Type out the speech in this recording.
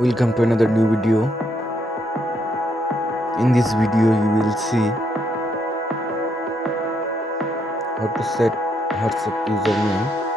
Welcome to another new video. In this video you will see how to set WhatsApp username